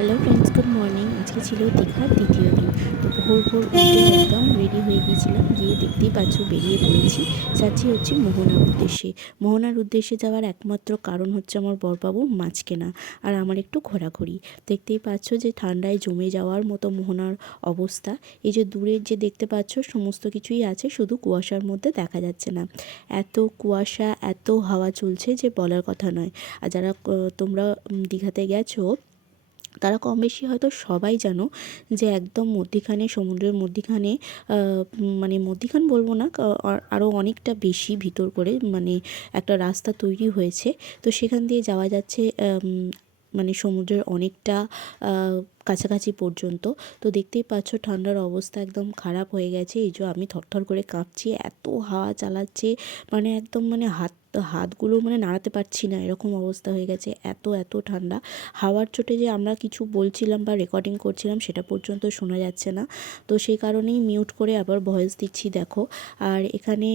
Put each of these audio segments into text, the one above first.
Hello friends, good morning. আজকে ছিল দীঘার দ্বিতীয় দিন। তো ভোর ভোর উঠে একদম রেডি হয়ে গিয়েছিলাম, গিয়ে দেখতেই পাচ্ছ বেরিয়ে পড়েছি। যাচ্ছি হচ্ছে মোহনার উদ্দেশ্যে। মোহনার উদ্দেশ্যে যাওয়ার একমাত্র কারণ হচ্ছে আমার বরবাবুর মাছ কেনা আর আমার একটু ঘোরাঘুরি। দেখতেই পাচ্ছ যে ঠান্ডায় জমে যাওয়ার মতো মোহনার অবস্থা। এই যে দূরের যে দেখতে পাচ্ছ সমস্ত কিছুই আছে, শুধু কুয়াশার মধ্যে দেখা যাচ্ছে না। এত কুয়াশা, এত হাওয়া চলছে যে বলার কথা নয়। আর যারা তোমরা দীঘাতে গেছো তারা কম বেশি হয়তো সবাই জানো যে একদম মধ্যিখানে, সমুদ্রের মধ্যিখানে, মানে মধ্যিখান বলবো না, আরও অনেকটা বেশি ভিতর করে মানে একটা রাস্তা তৈরি হয়েছে। তো সেখান দিয়ে যাওয়া যাচ্ছে মানে সমুদ্রের অনেকটা কাছাকাছি পর্যন্ত। তো দেখতেই পাচ্ছ ঠান্ডার অবস্থা একদম খারাপ হয়ে গেছে। এই যে আমি থরথর করে কাঁপছি, এত হাওয়া চালাচ্ছে, মানে একদম মানে হাতগুলো মানে নাড়াতে পারছি না, এরকম অবস্থা হয়ে গেছে। এত এত ঠান্ডা। হাওয়ার চোটে যে আমরা কিছু বলছিলাম বা রেকর্ডিং করছিলাম সেটা পর্যন্ত শোনা যাচ্ছে না। তো সেই কারণেই মিউট করে আবার ভয়েস দিচ্ছি দেখো। আর এখানে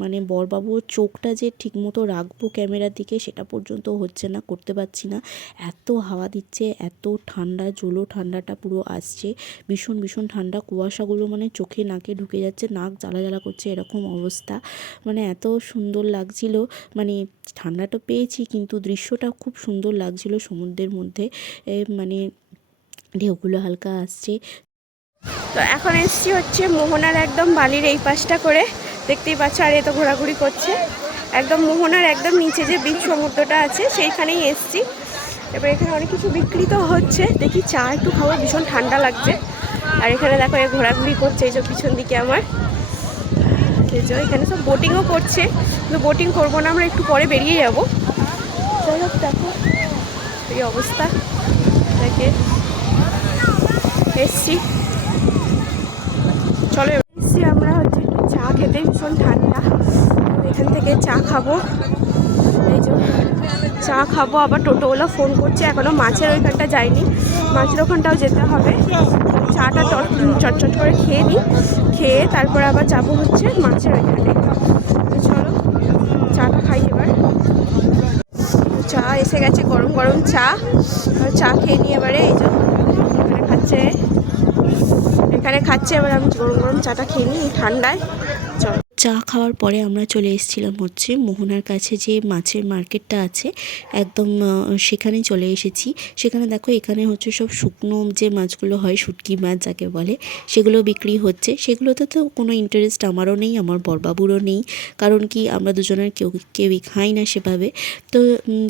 মানে বরবাবুর চোখটা যে ঠিকমতো রাখবো ক্যামেরার দিকে সেটা পর্যন্ত হচ্ছে না, করতে পারছি না। এত হাওয়া দিচ্ছে, এত ঠান্ডা, জলো ঠান্ডাটা পুরো আসছে, ভীষণ ভীষণ ঠান্ডা। কুয়াশাগুলো মানে চোখে নাকে ঢুকে যাচ্ছে, নাক জ্বালা জ্বালা করছে, এরকম অবস্থা। মানে এত সুন্দর লাগছিল, মানে ঠান্ডাটা পেয়েছি কিন্তু দৃশ্যটা খুব সুন্দর লাগছিল সমুদ্রের মধ্যে, মানে ঢেউগুলো হালকা আসছে। তো এখন এসছি হচ্ছে মোহনার একদম বালির এই পাশটা করে, দেখতেই পাচ্ছ। আর এ তো ঘোরাঘুরি করছে একদম মোহনার একদম নিচে যে বিচ সমুদ্রটা আছে সেইখানেই এসছি। এবার এখানে অনেক কিছু বিক্রি তো হচ্ছে, দেখি চা একটু খাবো, ভীষণ ঠান্ডা লাগছে। আর এখানে দেখো এ ঘোরাঘুরি করছে, এই যে পিছন দিকে আমার, এই যে এখানে সব বোটিংও করছে, কিন্তু বোটিং করবো না, আমরা একটু পরে বেরিয়ে যাবো। যাই হোক দেখো এই অবস্থা, দেখে এসছি। চলো এসছি আমরা হচ্ছে একটু চা খেতে, ভীষণ ঠান্ডা। এখান থেকে চা খাবো, এই যে চা খাবো। আবার টোটোওয়ালা ফোন করছে, এখনও মাছের ওইখানটা যায়নি, মাছের ওখানটাও যেতে হবে। চাটা চটচট করে খেয়ে নিই, খেয়ে তারপর আবার যাবো হচ্ছে মাছের ওইখানে। চলো চাটা খাই এবার। চা এসে গেছে, গরম গরম চা। চা খেয়ে নিই এবারে। এই যে এখানে খাচ্ছে, এবার আমি গরম গরম চাটা খেয়ে নিই এই ঠান্ডায়। চল। চা খাওয়ার পরে আমরা চলে এসেছিলাম হচ্ছে মোহনার কাছে যে মাছের মার্কেটটা আছে, একদম সেখানে চলে এসেছি। সেখানে দেখো এখানে হচ্ছে সব শুকনো যে মাছগুলো হয়, শুটকি মাছ যাকে বলে, সেগুলো বিক্রি হচ্ছে। সেগুলোতে তো কোনো ইন্টারেস্ট আমারও নেই, আমার বরবাবুরও নেই, কারণ কি আমরা দুজনের কেউই খাই না সেভাবে। তো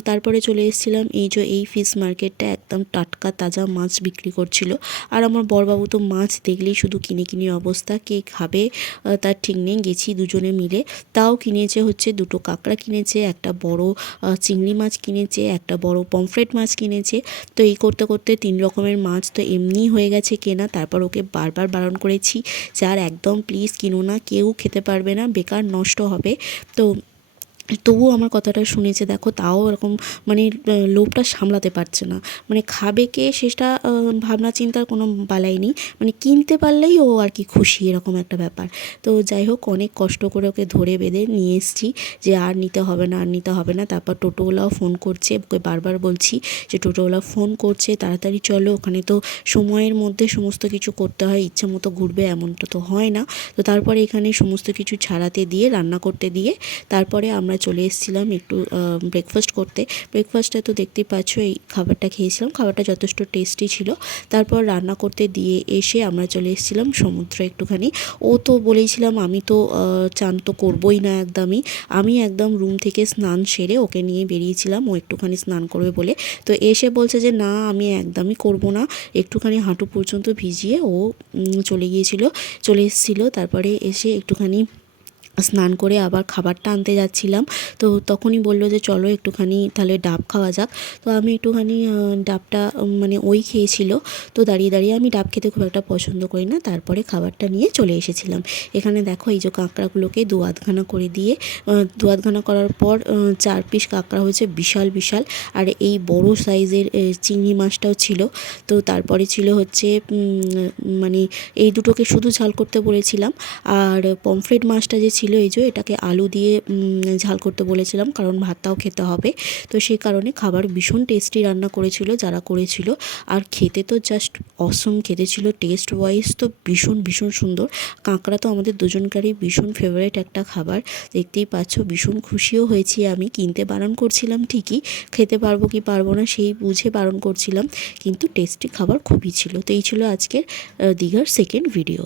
তারপরে চলে এসেছিলাম এই যে এই ফিশ মার্কেটটা, একদম টাটকা তাজা মাছ বিক্রি করছিল। আর আমার বরবাবু তো মাছ দেখলেই শুধু কিনে কিনে অবস্থা, কে খাবে তার ঠিক নেই। গেছি দুজনে মিলে, তাও কিনেছে হচ্ছে দুটো কাঁকড়া কিনেছে, একটা বড় চিংড়ি মাছ কিনেছে, একটা বড় পমফ্রেট মাছ কিনেছে। তো এই করতে করতে 3 রকমের মাছ তো এমনিই হয়ে গেছে কেনা। তারপর ওকে বারবার বারণ করেছি যে আর একদম প্লিজ কিনো না, কেউ খেতে পারবে না, বেকার নষ্ট হবে। তো তবুও আমার কথাটা শুনেছে দেখো, তাও এরকম মানে লোভটা সামলাতে পারছে না, মানে খাবে কে সেটা ভাবনা চিন্তার কোনো বালাই নেই, মানে কিনতে পারলেই ও আর কি খুশি, এরকম একটা ব্যাপার। তো যাই হোক অনেক কষ্ট করে ওকে ধরে বেঁধে নিয়ে এসেছি যে আর নিতে হবে না, আর নিতে হবে না। তারপর টোটোওয়ালাও ফোন করছে, ওকে বারবার বলছি যে টোটোওয়ালা ফোন করছে তাড়াতাড়ি চলো, ওখানে তো সময়ের মধ্যে সমস্ত কিছু করতে হয়, ইচ্ছে মতো ঘুরবে এমনটা তো হয় না। তো তারপরে এখানে সমস্ত কিছু ছাড়াতে দিয়ে, রান্না করতে দিয়ে তারপরে আমরা চলে এসেছিলাম একটু ব্রেকফাস্ট করতে। ব্রেকফাস্টে তো দেখতেই পাচ্ছ এই খাবারটা খেয়েছিলাম, খাবারটা যথেষ্ট টেস্টি ছিল। তারপর রান্না করতে দিয়ে এসে আমরা চলে এসেছিলাম সমুদ্রে একটুখানি। ও তো বলেছিলাম আমি তো চান তো করবই না একদমই, আমি একদম রুম থেকে স্নান সেরে ওকে নিয়ে বেরিয়েছিলাম, ও একটুখানি স্নান করবে বলে। তো এসে বলছে যে না আমি একদমই করব না, একটুখানি হাঁটু পর্যন্ত ভিজিয়ে ও চলে এসেছিলো। তারপরে এসে একটুখানি স্নান করে আবার খাবারটা আনতে যাচ্ছিলাম। তো তখনই বললো যে চলো একটুখানি তাহলে ডাব খাওয়া যাক। তো আমি একটুখানি ডাবটা মানে ওই খেয়েছিল, তো দাঁড়িয়ে দাঁড়িয়ে, আমি ডাব খেতে খুব একটা পছন্দ করি না। তারপরে খাবারটা নিয়ে চলে এসেছিলাম। এখানে দেখো এই যে কাঁকড়াগুলোকে 2-8খানা করে দিয়ে, 2-8খানা করার পর 4 পিস কাঁকড়া হয়েছে, বিশাল বিশাল। আর এই বড় সাইজের চিংড়ি মাছটাও ছিল। তো তারপরে ছিল হচ্ছে মানে এই দুটোকে শুধু ঝাল করতে বলেছিলাম। আর পমফ্রেট মাছটা যে ছিল ছিল এই যে এটাকে আলু দিয়ে ঝাল করতে বলেছিলাম, কারণ ভাতটাও খেতে হবে। তো সেই কারণে খাবার ভীষণ টেস্টি রান্না করেছিল যারা করেছিল। আর খেতে তো জাস্ট অসম খেতে ছিল, টেস্ট ওয়াইজ তো ভীষণ ভীষণ সুন্দর। কাঁকড়া তো আমাদের দুজনকারই ভীষণ ফেভারিট একটা খাবার। দেখতেই পাচ্ছ ভীষণ খুশিও হয়েছি আমি। কিনতে বারণ করছিলাম ঠিকই, খেতে পারবো কি পারবো না সেই বুঝে বারণ করছিলাম, কিন্তু টেস্টি খাবার খুবই ছিল। তো এই ছিল আজকের দীঘার সেকেন্ড ভিডিও।